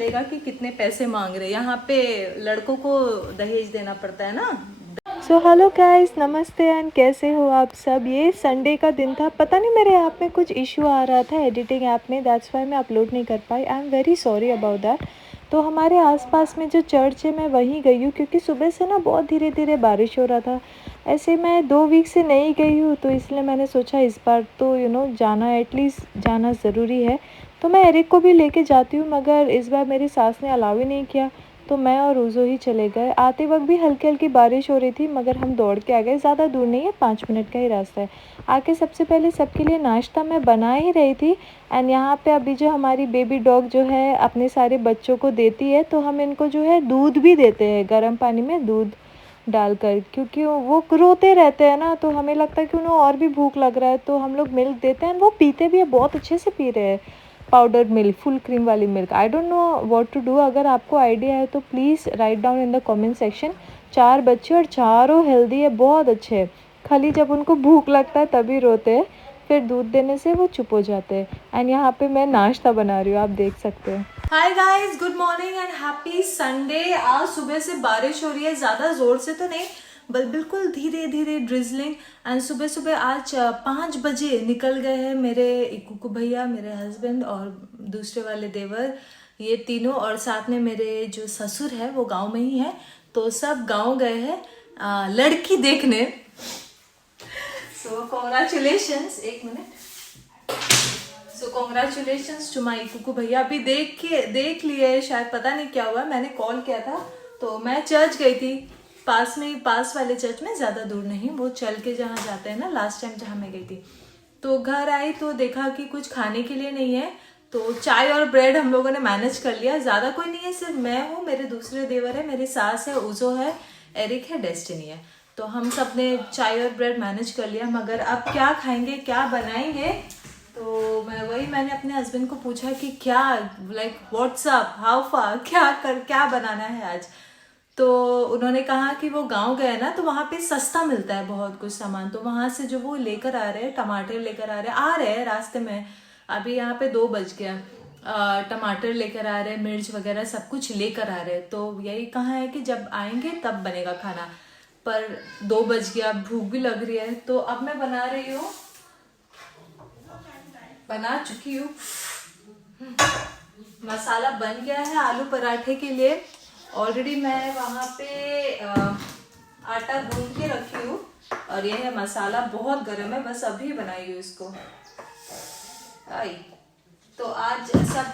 देगा कि कितने पैसे मांग रहे हैं। यहाँ पे लड़कों को दहेज देना पड़ता है ना। सो हेलो गाइस, नमस्ते एंड कैसे हो आप सब। ये संडे का दिन था, पता नहीं मेरे ऐप में कुछ इशू आ रहा था एडिटिंग ऐप में, दैट्स वाई मैं अपलोड नहीं कर पाई। I am very sorry about that. तो हमारे आसपास में जो चर्च है मैं वहीं गई हूँ, क्योंकि सुबह से ना बहुत धीरे धीरे बारिश हो रहा था। ऐसे मैं 2 वीक से नहीं गई हूँ, तो इसलिए मैंने सोचा इस बार तो जाना, एटलीस्ट जाना ज़रूरी है। तो मैं एरिक को भी लेके जाती हूँ, मगर इस बार मेरी सास ने अलाउ ही नहीं किया, तो मैं और उज़ो ही चले गए। आते वक्त भी हल्की हल्की बारिश हो रही थी, मगर हम दौड़ के आ गए। ज़्यादा दूर नहीं है, 5 मिनट का ही रास्ता है। आके सबसे पहले सबके लिए नाश्ता मैं बना ही रही थी। एंड यहाँ पे अभी जो हमारी बेबी डॉग जो है अपने सारे बच्चों को देती है, तो हम इनको जो है दूध भी देते हैं, गर्म पानी में दूध डालकर, क्योंकि वो रोते रहते हैं ना, तो हमें लगता है कि उन्हें और भी भूख लग रहा है, तो हम लोग मिल्क देते हैं। वो पीते भी है, बहुत अच्छे से पी रहे हैं पाउडर मिल्क, फुल क्रीम वाली मिल्क। I don't know what to do. अगर आपको आइडिया है तो please write down in the comment section. 4 बच्चे और चारों हेल्दी है, बहुत अच्छे हैं। खाली जब उनको भूख लगता है तभी रोते हैं, फिर दूध देने से वो चुप हो जाते हैं। एंड यहाँ पे मैं नाश्ता बना रही हूँ, आप देख सकते हैं। Hi guys, good morning and happy Sunday. आज सुबह से बारिश हो रही है, ज़्यादा ज़ोर से तो नहीं, बस बिल्कुल धीरे धीरे ड्रिजलिंग। एंड सुबह सुबह आज 5 बजे निकल गए हैं मेरे इक्कू भैया, मेरे हस्बैंड और दूसरे वाले देवर, ये तीनों, और साथ में मेरे जो ससुर है वो गांव में ही है। तो सब गांव गए हैं लड़की देखने। सो कॉन्ग्रेचुलेशंस, एक minute. So congratulations to my Kuku भैया। अभी देख लिए शायद, पता नहीं क्या हुआ, मैंने कॉल किया था। तो मैं चर्च गई थी, पास में, पास वाले चर्च में, ज़्यादा दूर नहीं, वो चल के जहाँ जाते हैं ना, लास्ट टाइम जहाँ मैं गई थी। तो घर आई तो देखा कि कुछ खाने के लिए नहीं है, तो चाय और ब्रेड हम लोगों ने मैनेज कर लिया। ज़्यादा कोई नहीं है, सिर्फ मैं हूँ, मेरे दूसरे देवर है, मेरी सास है, उजो है, एरिक है, डेस्टिनी है। तो हम सब ने चाय और ब्रेड मैनेज कर लिया। मगर अब क्या खाएंगे, क्या बनाएंगे, तो मैंने अपने हस्बैंड को पूछा कि क्या, लाइक व्हाट्सअप, हाउ फार, क्या बनाना है आज। तो उन्होंने कहा कि वो गांव गए ना, तो वहाँ पे सस्ता मिलता है बहुत कुछ सामान, तो वहाँ से जो वो लेकर आ रहे हैं, टमाटर लेकर आ रहे हैं रास्ते में। अभी यहाँ पे 2 बज गया। टमाटर लेकर आ रहे हैं, मिर्च वगैरह सब कुछ लेकर आ रहे हैं। तो यही कहा है कि जब आएंगे तब बनेगा खाना, पर 2 बज गया, भूख भी लग रही है। तो अब मैं बना चुकी हूँ। मसाला बन गया है आलू पराठे के लिए। ऑलरेडी मैं वहाँ पे आटा गूंद के रखी हूँ, और ये है मसाला, बहुत गर्म है, बस अभी बनाई हूँ इसको। आई तो आज सब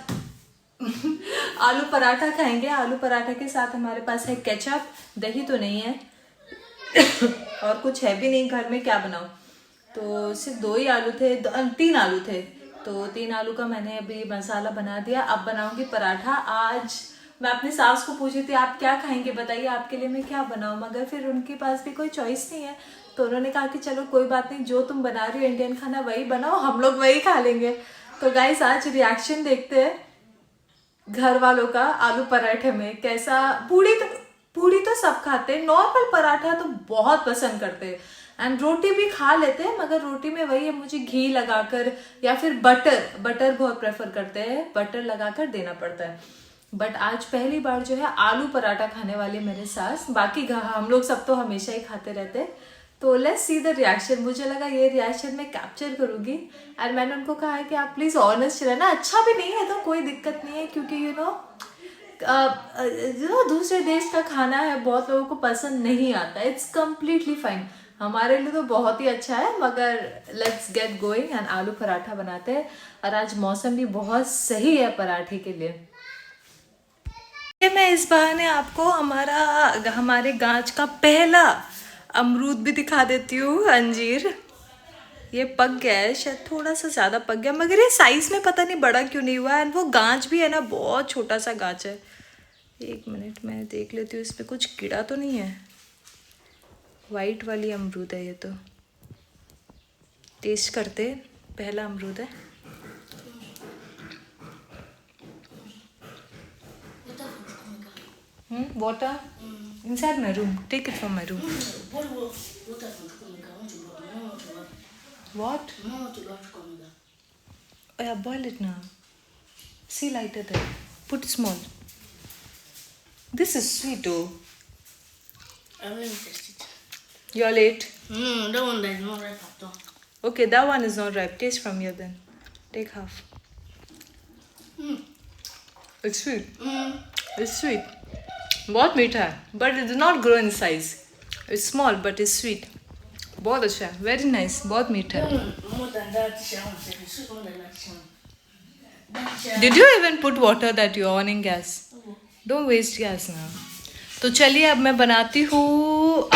आलू पराठा खाएंगे। आलू पराठा के साथ हमारे पास है केचप, दही तो नहीं है और कुछ है भी नहीं घर में, क्या बनाऊं। तो सिर्फ 2 ही आलू थे, 3 आलू थे, तो 3 आलू का मैंने अभी मसाला बना दिया। अब बनाऊंगी पराठा। आज मैं अपनी सास को पूछी थी आप क्या खाएंगे बताइए, आपके लिए मैं क्या बनाऊं, मगर फिर उनके पास भी कोई चॉइस नहीं है। तो उन्होंने कहा कि चलो कोई बात नहीं, जो तुम बना रही हो इंडियन खाना वही बनाओ, हम लोग वही खा लेंगे। तो गाइस आज रिएक्शन देखते हैं घर वालों का आलू पराठे में कैसा। पूड़ी तो सब खाते हैं, नॉर्मल पराठा तो बहुत पसंद करते हैं, एंड रोटी भी खा लेते हैं, मगर रोटी में वही है, मुझे घी लगाकर या फिर बटर बहुत प्रेफर करते हैं, बटर लगाकर देना पड़ता है। बट आज पहली बार जो है आलू पराठा खाने वाली मेरे सास, बाकी हम लोग सब तो हमेशा ही खाते रहते हैं। तो लेट्स सी द रिएक्शन। मुझे लगा ये रिएक्शन मैं कैप्चर करूंगी, एंड मैंने उनको कहा है कि आप प्लीज ऑनेस्ट रहना, अच्छा भी नहीं है तो कोई दिक्कत नहीं है, क्योंकि दूसरे देश का खाना है, बहुत लोगों को पसंद नहीं आता, इट्स कम्प्लीटली फाइन। हमारे लिए तो बहुत ही अच्छा है, मगर लेट्स गेट गोइंग एंड आलू पराठा बनाते हैं। और आज मौसम भी बहुत सही है पराठे के लिए। मैं इस बहाने आपको हमारे गांच का पहला अमरूद भी दिखा देती हूँ, अंजीर। ये पक गया है, शायद थोड़ा सा ज़्यादा पक गया, मगर ये साइज़ में पता नहीं बड़ा क्यों नहीं हुआ। एंड वो गांच भी है ना, बहुत छोटा सा गांच है। 1 मिनट मैं देख लेती हूँ इस पर कुछ कीड़ा तो नहीं है। वाइट वाली अमरूद है ये तो। टेस्ट करते, पहला अमरूद है। Water inside my room. Take it from my room. What? Oh yeah, boil it now. See lighter there. Put small. This is sweet though. I will taste it. You're late. No, that one that is not ripe at all. Okay, that one is not ripe. Taste from here then. Take half. Mm. It's sweet. Mm. It's sweet. बहुत मीठा है, but it did not grow in size. It's small but it's sweet. बहुत अच्छा है. Very nice. बहुत मीठा है. More than that, Sharon said, it's sweet more than that, Sharon. That, Did you even put water that you're on in gas? Don't waste gas now. तो चलिए अब मैं बनाती हूँ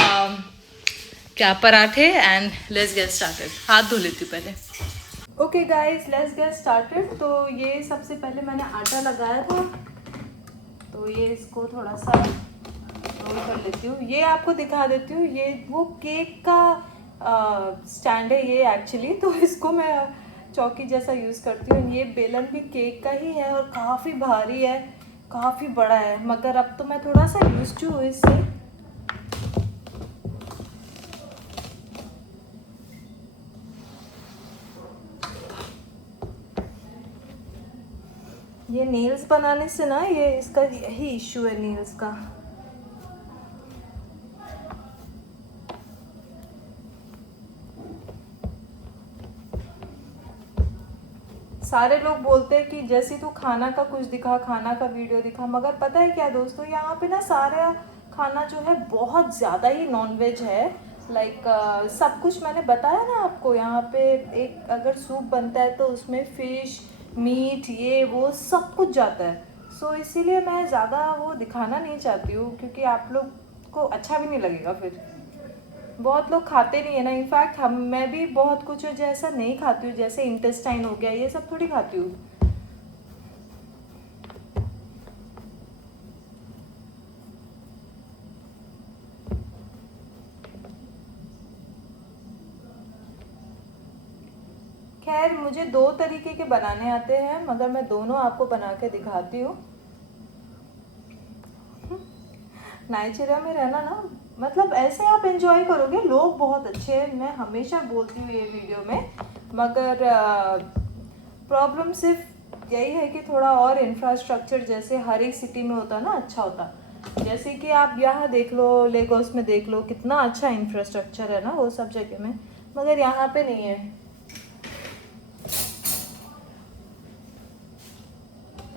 क्या पराठे एंड लेट्स गेट स्टार्टेड. हाथ धो लेती हूँ पहले. Okay guys, let's get started. तो ये सबसे पहले मैंने आटा लगाया था, तो ये इसको थोड़ा सा रोल कर लेती हूँ. ये आपको दिखा देती हूँ, ये वो केक का स्टैंड है ये एक्चुअली. तो इसको मैं चौकी जैसा यूज़ करती हूँ. ये बेलन भी केक का ही है और काफ़ी भारी है, काफ़ी बड़ा है, मगर अब तो मैं थोड़ा सा यूज्ड हूँ इससे. ये नेल्स बनाने से ना, ये इसका यही इश्यू है नेल्स का. सारे लोग बोलते हैं कि जैसे तू खाना का कुछ दिखा, खाना का वीडियो दिखा, मगर पता है क्या दोस्तों, यहाँ पे ना सारा खाना जो है बहुत ज़्यादा ही नॉनवेज है. लाइक सब कुछ मैंने बताया ना आपको. यहाँ पे एक अगर सूप बनता है तो उसमें फिश, मीट, ये वो सब कुछ जाता है. सो इसीलिए मैं ज़्यादा वो दिखाना नहीं चाहती हूँ, क्योंकि आप लोग को अच्छा भी नहीं लगेगा. फिर बहुत लोग खाते नहीं है ना. इनफैक्ट मैं भी बहुत कुछ है जैसा नहीं खाती हूँ, जैसे इंटेस्टाइन हो गया, ये सब थोड़ी खाती हूँ. खैर मुझे 2 तरीके के बनाने आते हैं, मगर मैं दोनों आपको बना के दिखाती हूँ. नाइजीरिया में रहना ना, मतलब ऐसे आप एंजॉय करोगे. लोग बहुत अच्छे हैं, मैं हमेशा बोलती हूँ ये वीडियो में. मगर प्रॉब्लम सिर्फ यही है कि थोड़ा और इंफ्रास्ट्रक्चर जैसे हर एक सिटी में होता ना, अच्छा होता. जैसे कि आप यहाँ देख लो, लेगोस में देख लो, कितना अच्छा इंफ्रास्ट्रक्चर है ना वो सब जगह में, मगर यहाँ पे नहीं है.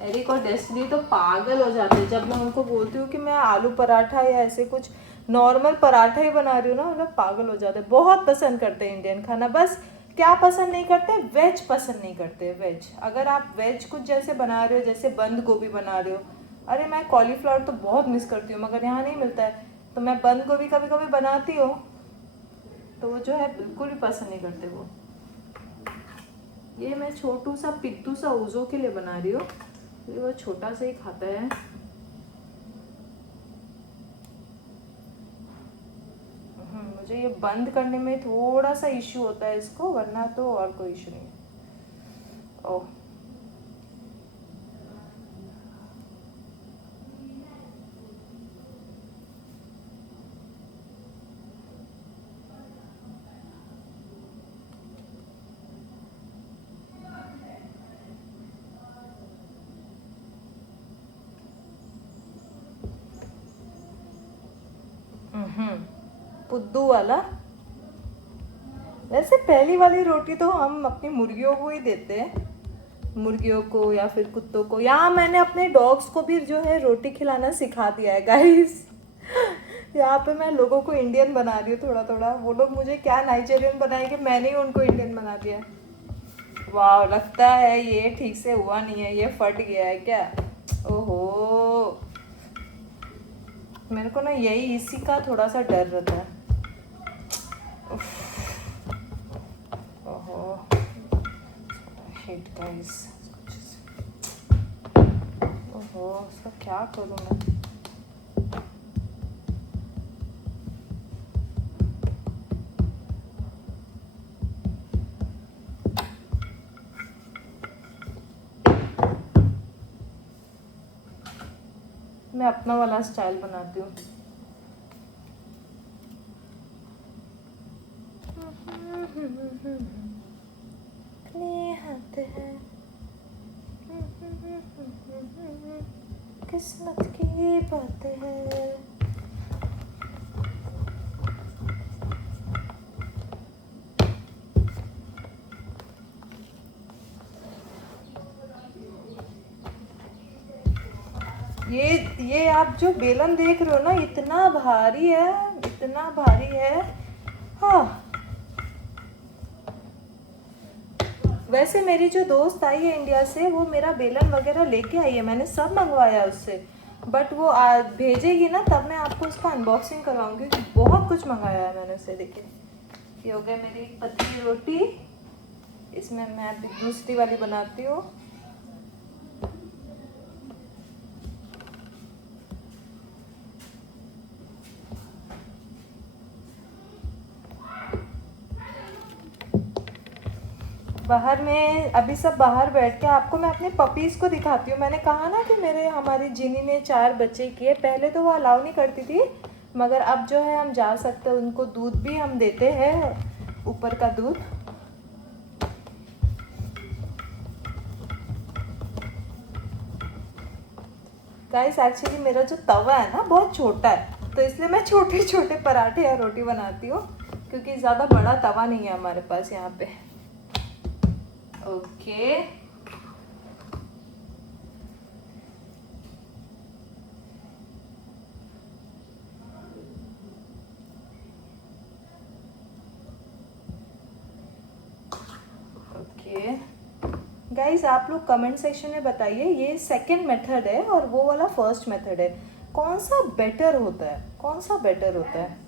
एरिक और डेस्टिनी तो पागल हो जाते हैं जब मैं उनको बोलती हूँ कि मैं आलू पराठा या ऐसे कुछ नॉर्मल पराठा ही बना रही हूँ ना. मतलब पागल हो जाते हैं. बहुत पसंद करते हैं इंडियन खाना. बस क्या पसंद नहीं करते, वेज पसंद नहीं करते. वेज अगर आप वेज कुछ जैसे बना रहे हो, जैसे बंद गोभी बना रहे हो, अरे मैं कॉलीफ्लावर तो बहुत मिस करती हूँ, मगर यहाँ नहीं मिलता है. तो मैं बंद गोभी कभी कभी बनाती हूँ, तो वो जो है बिल्कुल भी पसंद नहीं करते वो. ये मैं छोटू सा पिट्टू सा उज़ो के लिए बना रही हूँ. ये वो छोटा सा ही खाता है. मुझे ये बंद करने में थोड़ा सा इश्यू होता है इसको, वरना तो और कोई इश्यू नहीं है. ओह, पुद्दू वाला. वैसे पहली वाली रोटी तो हम अपनी मुर्गियों को ही देते हैं, मुर्गियों को या फिर कुत्तों को. यहाँ मैंने अपने डॉग्स को भी जो है रोटी खिलाना सिखा दिया है गाइस. यहाँ पे मैं लोगों को इंडियन बना रही हूँ थोड़ा थोड़ा. वो लोग मुझे क्या नाइजीरियन बनाएंगे, मैंने ही उनको इंडियन बना दिया है. वाह, लगता है ये ठीक से हुआ नहीं है, ये फट गया है क्या. ओहो, मेरे को ना यही इसी का थोड़ा सा डर रहता है. ओहो, हिट गाइस. ओहो, इसका क्या करूँ मैं. मैं अपना वाला स्टाइल बनाती हूँ. किस्मत की बात है। ये आप जो बेलन देख रहे हो ना, इतना भारी है, इतना भारी है। हाँ, वैसे मेरी जो दोस्त आई है इंडिया से, वो मेरा बेलन वगैरह लेके आई है, मैंने सब मंगवाया उससे। बट वो भेजेगी ना, तब मैं आपको उसका अनबॉक्सिंग करवाऊंगी। बहुत कुछ मंगाया है मैंने उससे। देखिए, ये हो गया मेरी पतली रोटी। इसमें मैं दूसरी वाली बनाती हूँ। बाहर में अभी सब बाहर बैठ के आपको मैं अपने पपीज़ को दिखाती हूँ। मैंने कहा ना कि हमारी जिनी ने 4 बच्चे किए। पहले तो वो अलाउ नहीं करती थी, मगर अब जो है हम जा सकते हैं। उनको दूध भी हम देते हैं, ऊपर का दूध। गाइस, एक्चुअली मेरा जो तवा है ना, बहुत छोटा है, तो इसलिए मैं छोटे छोटे पराठे या रोटी बनाती हूँ, क्योंकि ज़्यादा बड़ा तवा नहीं है हमारे पास यहाँ पे। ओके, ओके गाइस, आप लोग कमेंट सेक्शन में बताइए, ये सेकंड मेथड है और वो वाला फर्स्ट मेथड है, कौन सा बेटर होता है, कौन सा बेटर होता है?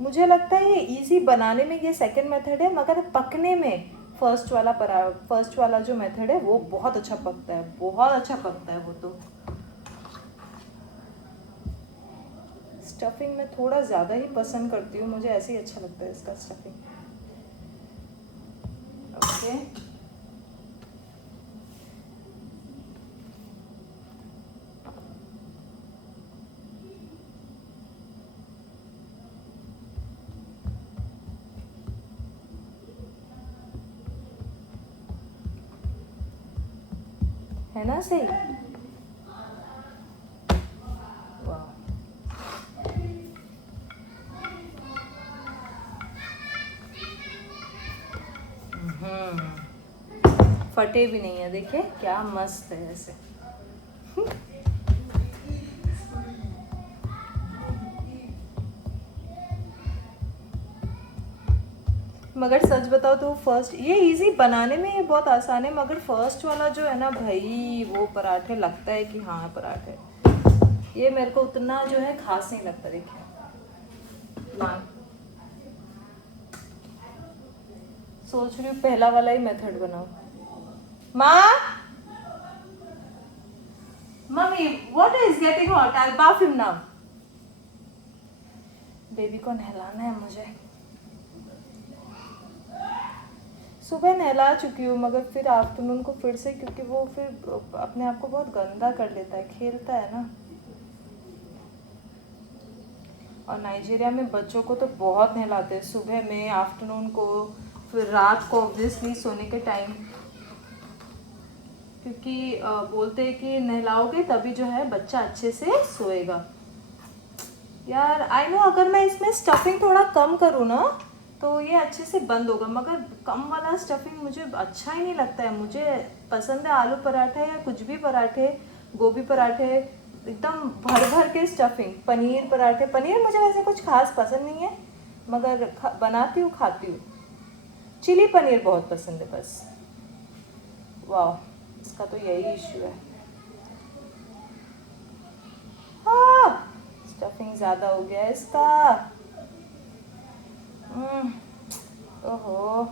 मुझे लगता है ये इजी बनाने में ये सेकंड मेथड है, मगर पकने में फर्स्ट वाला जो मेथड है वो बहुत अच्छा पकता है, बहुत अच्छा पकता है वो। तो स्टफिंग मैं थोड़ा ज़्यादा ही पसंद करती हूँ, मुझे ऐसे ही अच्छा लगता है इसका स्टफिंग। ओके, है ना सही? वाह, फटे भी नहीं है, देखिए क्या मस्त है ऐसे। मगर सच बताओ तो फर्स्ट, ये इजी बनाने में ये बहुत आसान है, मगर फर्स्ट वाला जो है ना भाई, वो पराठे लगता है कि हाँ पराठे, ये मेरे को उतना जो है खास नहीं लगता। देखिए, नान सोच रही हूँ पहला वाला ही मेथड बनाऊं। माँ, mummy, what is getting hot? I bath him now. Baby को नहलाना है मुझे। सुबह नहला चुकी हूँ, मगर फिर आफ्टरनून को फिर से, क्योंकि वो फिर अपने आप को बहुत गंदा कर लेता है, खेलता है ना। और नाइजीरिया में बच्चों को तो बहुत नहलाते हैं, सुबह में, आफ्टरनून को, फिर रात को ऑब्वियसली सोने के टाइम, क्योंकि बोलते हैं कि नहलाओगे तभी जो है बच्चा अच्छे से सोएगा। यार आई नो, अगर मैं इसमें स्टफिंग थोड़ा कम करूँ ना, तो ये अच्छे से बंद होगा, मगर कम वाला स्टफिंग मुझे अच्छा ही नहीं लगता है। मुझे पसंद है आलू पराठे या कुछ भी पराठे, गोभी पराठे, एकदम भर भर के स्टफिंग। पनीर पराठे, पनीर मुझे वैसे कुछ खास पसंद नहीं है, मगर बनाती हूँ, खाती हूँ। चिली पनीर बहुत पसंद है बस। वाह, इसका तो यही इशू है। हाँ, स्टफिंग ज़्यादा हो गया है इसका। ओहो,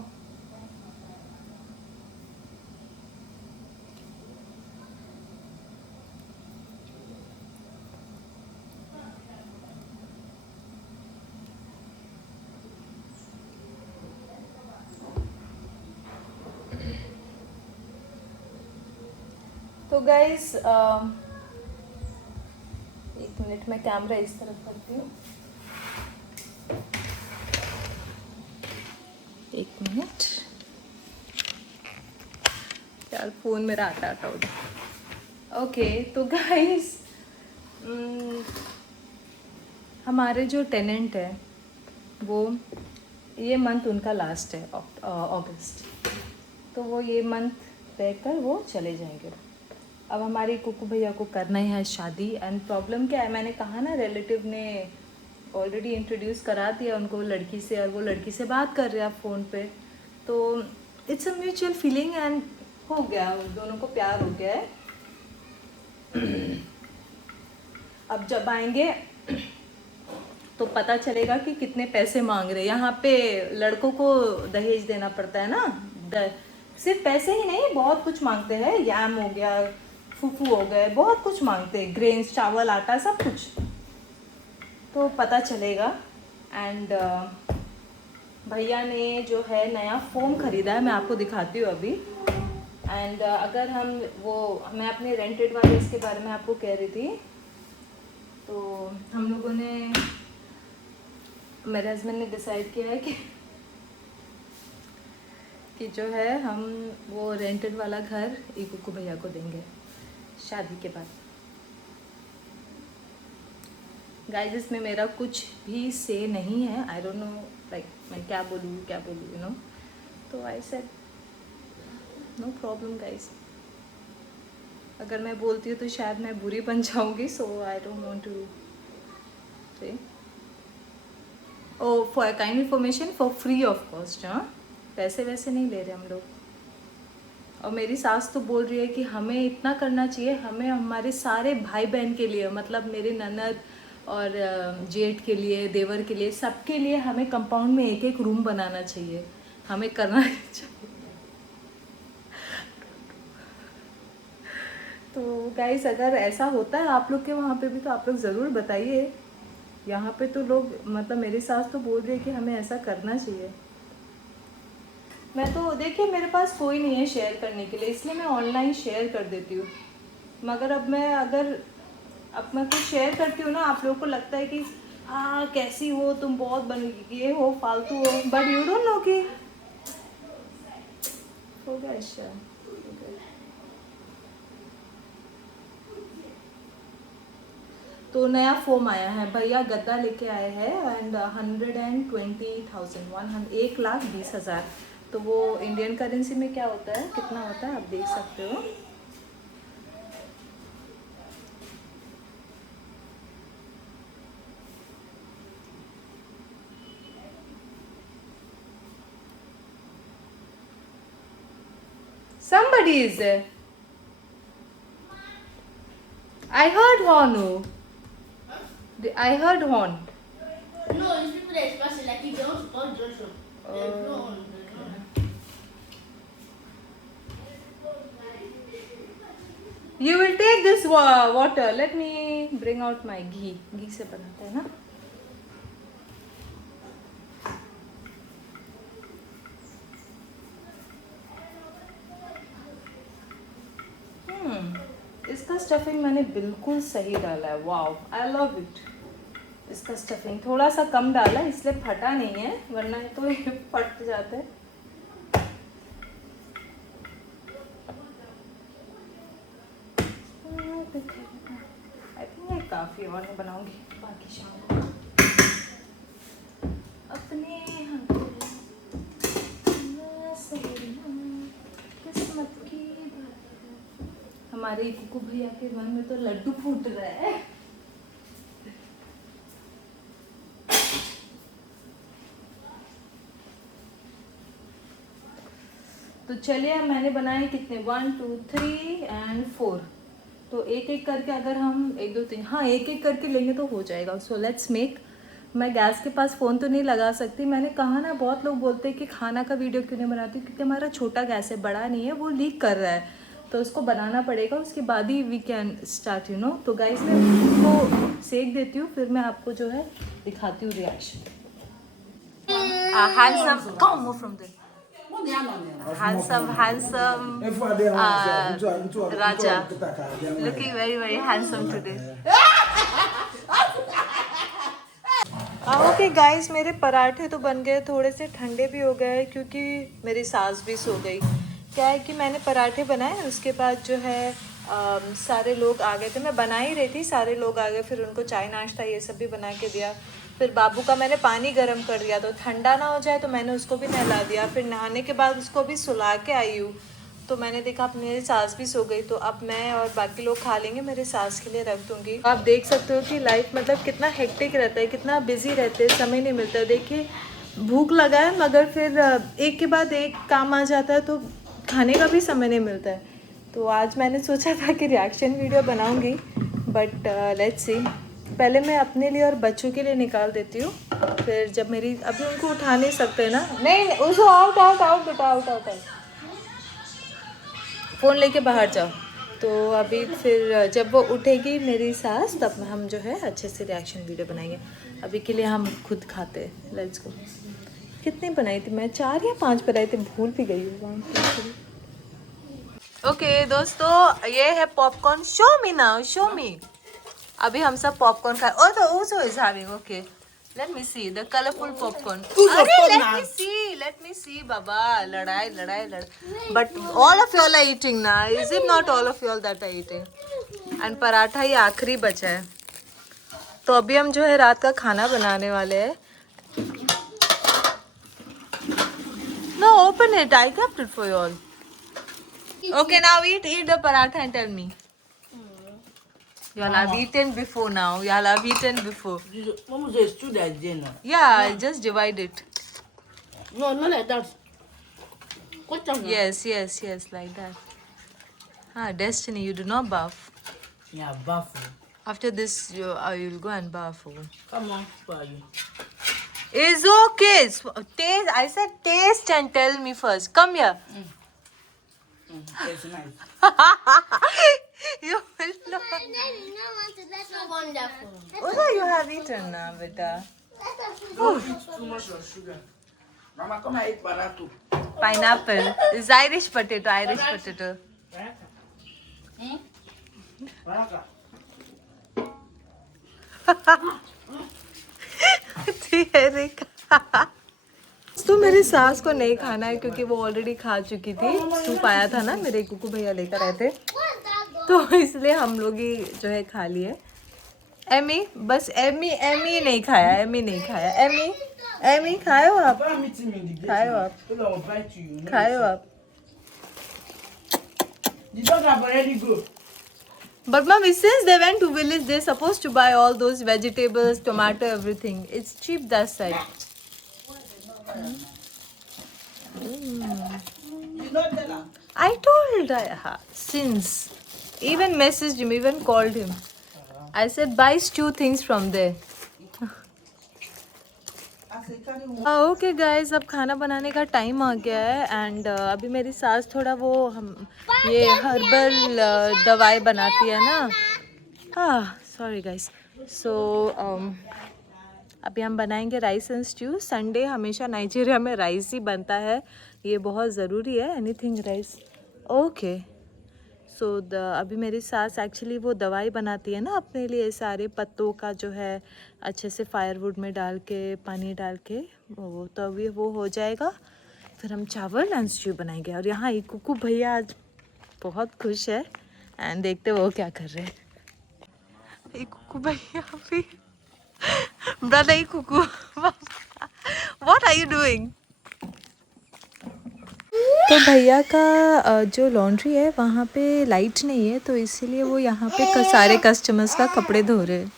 तो गाइस, 1 मिनट में कैमरा इस तरफ करती हूँ। 1 मिनट यार, फोन मेरा आटा आटा हो गया। ओके तो गाइस हमारे जो टेनेंट है वो ये मंथ उनका लास्ट है अगस्त, तो वो ये मंथ रहकर वो चले जाएंगे। अब हमारे कुकू भैया को करना ही है शादी। एंड प्रॉब्लम क्या है, मैंने कहा ना रिलेटिव ने ऑलरेडी इंट्रोड्यूस करा दिया उनको लड़की से, और वो लड़की से बात कर रहे हैं फ़ोन पे, तो it's a mutual feeling and हो गया, उन दोनों को प्यार हो गया है। अब जब आएंगे तो पता चलेगा कि कितने पैसे मांग रहे हैं। यहाँ पे लड़कों को दहेज देना पड़ता है ना, सिर्फ पैसे ही नहीं बहुत कुछ मांगते हैं, याम हो गया, फूफू हो गए, बहुत कुछ मांगते हैं, ग्रेन्स, चावल, आटा, सब कुछ, तो पता चलेगा। एंड भैया ने जो है नया फ़ोम ख़रीदा है, मैं आपको दिखाती हूँ अभी। एंड अगर मैं अपने रेंटेड वाले इसके बारे में आपको कह रही थी, तो हम लोगों ने, मेरे हस्बैंड ने डिसाइड किया है कि जो है हम वो रेंटेड वाला घर कुकू भैया को देंगे शादी के बाद। गाइस इसमें मेरा कुछ भी से नहीं है, आई डोंट नो लाइक मैं क्या बोलूँ यू नो, तो I said no problem guys. अगर मैं बोलती हूँ तो शायद मैं बुरी बन जाऊँगी, so I don't want to say. Oh for kind information, for free of cost, हाँ, पैसे वैसे नहीं ले रहे हम लोग। और मेरी सास तो बोल रही है कि हमें इतना करना चाहिए, हमें हमारे सारे भाई बहन के लिए, मतलब मेरे ननद और जेठ के लिए, देवर के लिए, सबके लिए हमें कंपाउंड में एक एक रूम बनाना चाहिए, हमें करना चाहिए। तो गाइस अगर ऐसा होता है आप लोग के वहाँ पे भी तो आप लोग ज़रूर बताइए। यहाँ पे तो लोग, मतलब मेरी सास तो बोल रही है कि हमें ऐसा करना चाहिए। मैं तो देखिए मेरे पास कोई नहीं है शेयर करने के लिए, इसलिए मैं ऑनलाइन शेयर कर देती हूँ। मगर अब मैं कुछ शेयर करती हूँ ना, आप लोगों को लगता है कि हाँ कैसी हो तुम, बहुत बन ये हो, फालतू हो, बट यू डोंट नो कि होगा ऐसा। तो नया फोम आया है, भैया गद्दा लेके आए हैं एंड 120,000 1,20,000। तो वो इंडियन करेंसी में क्या होता है, कितना होता है आप देख सकते हो। Somebody is there. I heard horn. I heard horn. No, it's people that is passing like if they want to call Joshua. They blow on. You will take this water. Let me bring out my ghee. Ghee से बनाते हैं ना। इसका stuffing मैंने बिल्कुल सही डाला है, वाओ आई लव इट। इसका स्टफिंग थोड़ा सा कम डाला इसलिए फटा नहीं है, वरना तो ये फट जाता है। आई थिंक ये काफ़ी, और नहीं बनाऊंगी बाकी शाम को अपने किस्मत की। हमारे कुकू भैया के मन में तो लड्डू फूट रहा है। तो चलिए मैंने बनाए कितने, 1 2 3 एंड 4, तो एक एक करके अगर हम 1 2 3 हाँ एक एक करके लेंगे तो हो जाएगा। So let's make. मैं गैस के पास फ़ोन तो नहीं लगा सकती, मैंने कहा ना, बहुत लोग बोलते हैं कि खाना का वीडियो क्यों नहीं बनाती, क्योंकि हमारा छोटा गैस है, बड़ा नहीं है, वो लीक कर रहा है, तो उसको बनाना पड़ेगा, उसके बाद ही we can start you know. तो गाइस मैं उसको सेक देती हूँ, फिर मैं आपको जो है दिखाती हूँ reaction. Handsome, come move from there, handsome Raja, looking very handsome today. Okay guys, मेरे पराठे तो बन गए, थोड़े से ठंडे भी हो गए क्योंकि मेरी सास भी सो गई। क्या है कि मैंने पराठे बनाए, उसके बाद जो है सारे लोग आ गए थे, मैं बना ही रही थी, सारे लोग आ गए, फिर उनको चाय नाश्ता ये सब भी बना के दिया। फिर बाबू का मैंने पानी गर्म कर दिया तो ठंडा ना हो जाए, तो मैंने उसको भी नहला दिया। फिर नहाने के बाद उसको भी सुला के आई हूँ, तो मैंने देखा अब मेरी सास भी सो गई, तो अब मैं और बाकी लोग खा लेंगे, मेरे सास के लिए रख दूँगी। आप देख सकते हो कि लाइफ मतलब कितना हेक्टिक रहता है, कितना बिजी रहते हैं, समय नहीं मिलता। देखिए भूख लगा है मगर फिर एक के बाद एक काम आ जाता है, तो खाने का भी समय नहीं मिलता है। तो आज मैंने सोचा था कि रिएक्शन वीडियो बनाऊंगी, बट लेट्स सी, पहले मैं अपने लिए और बच्चों के लिए निकाल देती हूँ, फिर जब मेरी अभी उनको उठा नहीं सकते ना, नहीं उसको आउट आउट आउट बेटा, आउट आउट आउट, फ़ोन लेके बाहर जाओ। तो अभी फिर जब वो उठेगी मेरी सास, तब हम जो है अच्छे से रिएक्शन वीडियो बनाएंगे। अभी के लिए हम खुद खाते हैं, लेट्स गो। कितनी बनाई थी मैं, 4 या 5 बनाई थी, भूल भी गई हूँ। ओके दोस्तों, ये है popcorn, show me now, show मी। अभी हम सब पॉपकॉर्न खा, ओ तो also is having, okay, let me see the colorful popcorn. अरे let me see बाबा, लड़ाई लड़ाई लड़, but all of y'all are eating ना, is it not all of y'all that are eating? and paratha ही आखिरी बचा है, तो अभी हम जो है रात का खाना बनाने वाले हैं। No, open it, I kept it for you all. Okay, now eat the paratha and tell me. Y'all have eaten before now. Y'all have eaten before. Mama says two that dinner. Yeah, just divide it. No, not like that. What on? Yes, like that. Ah, Destiny, you do not bath. Yeah, baffle. After this, you'll go and bath. Come on, for you. It's okay. Taste. I said taste and tell me first. Come here. It's nice. You will not. So wonderful. Oh, you have eaten now, beta. Don't eat too much of sugar. Mama, come and eat barato. Pineapple. It's Irish potato. Irish potato. Baraka. तो मेरी सास को नहीं खाना है क्योंकि वो already खा चुकी थी। सूप आया था ना, मेरे कुकू भैया लेकर आए थे, तो इसलिए हम लोग ही जो है खा लिए। एमी, बस एमी नहीं खाया, एमी नहीं खाया। एमी खाए हो आप, खाए हो आप, खाए हो आप। The dog have already go. But mommy, since they went to village, they're supposed to buy all those vegetables, tomato, everything. It's cheap that side. You know that. I told since even messaged him, even called him. I said buy stew things from there. Okay guys, अब खाना बनाने का time आ गया है and अभी मेरी सास थोड़ा वो ये हर्बल दवाई बनाती है ना, सॉरी गाइस। सो अभी हम बनाएंगे राइस एंड स्ट्यू। संडे हमेशा नाइजीरिया में राइस ही बनता है, ये बहुत ज़रूरी है, एनीथिंग राइस। ओके, सो अभी मेरी सास एक्चुअली वो दवाई बनाती है ना अपने लिए, सारे पत्तों का जो है अच्छे से फायरवुड में डाल के, पानी डाल के, वो तो अभी वो हो जाएगा, फिर हम चावल एंड स्ट्यू बनाएंगे। और यहाँ एक कुकू भैया आज बहुत खुश है एंड देखते वो क्या कर रहे हैं। एक कुकू भैया भी, brother Kuku, what are you doing? तो भैया का जो लॉन्ड्री है वहाँ पे लाइट नहीं है, तो इसीलिए वो यहाँ पे सारे कस्टमर्स का कपड़े धो रहे हैं।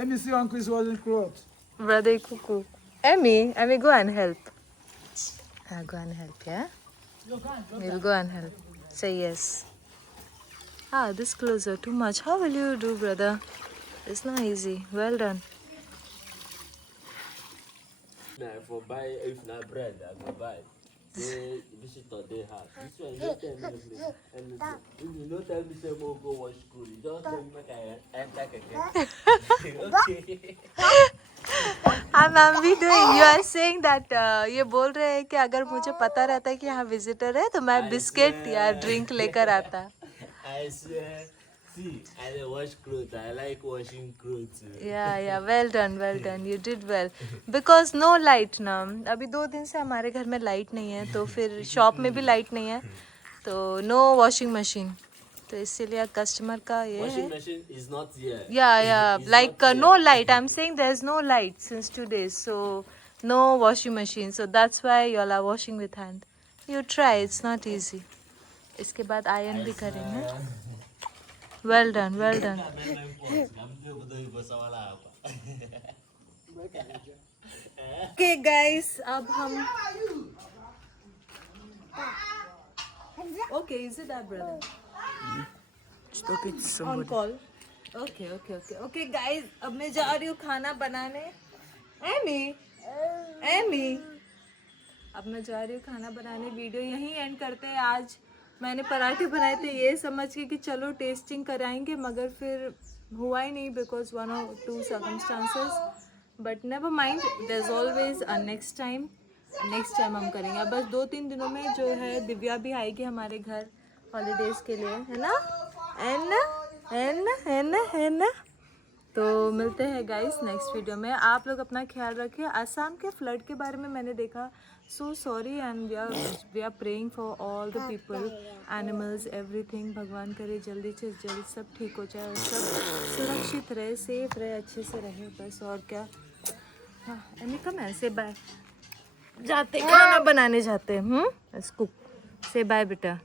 Amy, see Uncle is washing clothes. Brother Kuku. Emmy, go and help. Go and help, yeah? We'll go and help. Say yes. This clothes are too much. How will you do, brother? It's not easy. Well done. Now, if I buy, if not bread, I go buy. They visitor they have. This one, you tell me, and if you don't tell me, say, go watch school. You just tell me, I enter again. Okay. I'm भी doing. You are saying that ये बोल रहे हैं कि अगर मुझे पता रहता है कि यहाँ विजिटर है तो मैं बिस्किट या ड्रिंक लेकर आता। I swear. See, I don't wash clothes. I like washing clothes. Yeah well done you did well because no light ना अभी 2 दिन से हमारे घर में लाइट नहीं है तो फिर शॉप में भी लाइट नहीं है तो नो वॉशिंग मशीन तो इसीलिए कस्टमर का ये Washing है machine is not here. Yeah It's like not no here. Light I am saying there is no light since 2 days so no washing machine so that's why you are washing with hand you try it's not easy इसके बाद iron भी करेंगे well done okay guys अब हम okay is it that brother on call okay guys अब मैं जा रही हूँ खाना बनाने एमी अब मैं जा रही हूँ खाना बनाने वीडियो यहीं एंड करते हैं आज मैंने पराठे बनाए थे ये समझ के कि चलो टेस्टिंग कराएंगे मगर फिर हुआ ही नहीं because 1 or 2 circumstances but never mind there is always a next time हम करेंगे अब बस 2-3 दिनों में जो है दिव्या भी आएगी हमारे घर हॉलीडेज के लिए है ना तो मिलते हैं गाइस नेक्स्ट वीडियो में आप लोग अपना ख्याल रखें आसाम के फ्लड के बारे में मैंने देखा so sorry and we are praying for all the people animals everything भगवान करे जल्दी से जल्द सब ठीक हो जाए और सब सुरक्षित रहे सेफ रहे अच्छे से रहे बस और क्या हाँ कम ऐसे बाय जाते खाना बनाने जाते इसको से बाय बेटा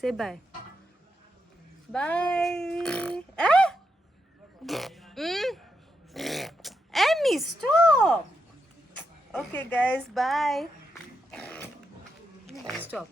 से bye bye Emmy, stop. Okay, guys, bye. Stop.